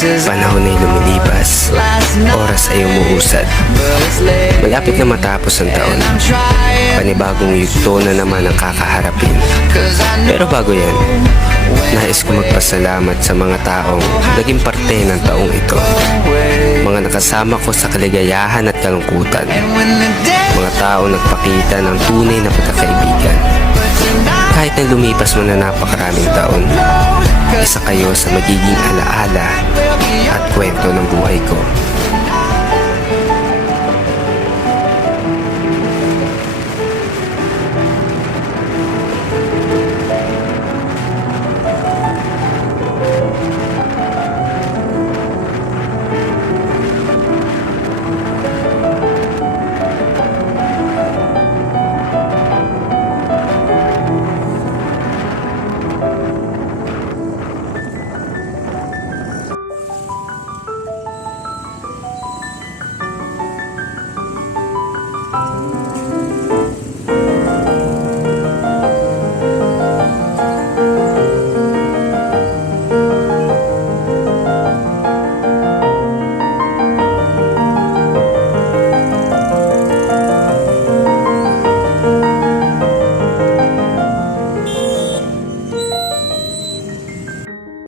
Panahon ay lumilipas, oras ay umuusad. Malapit na matapos ang taon. Panibagong yugto na naman ang kakaharapin. Pero bago yan, nais ko magpasalamat sa mga taong naging parte ng taong ito. Mga nakasama ko sa kaligayahan at kalungkutan. Mga taong nagpakita ng tunay na pagkakaibigan. Kahit na lumipas mo na napakaraming taon, isa kayo sa magiging alaala at kwento ng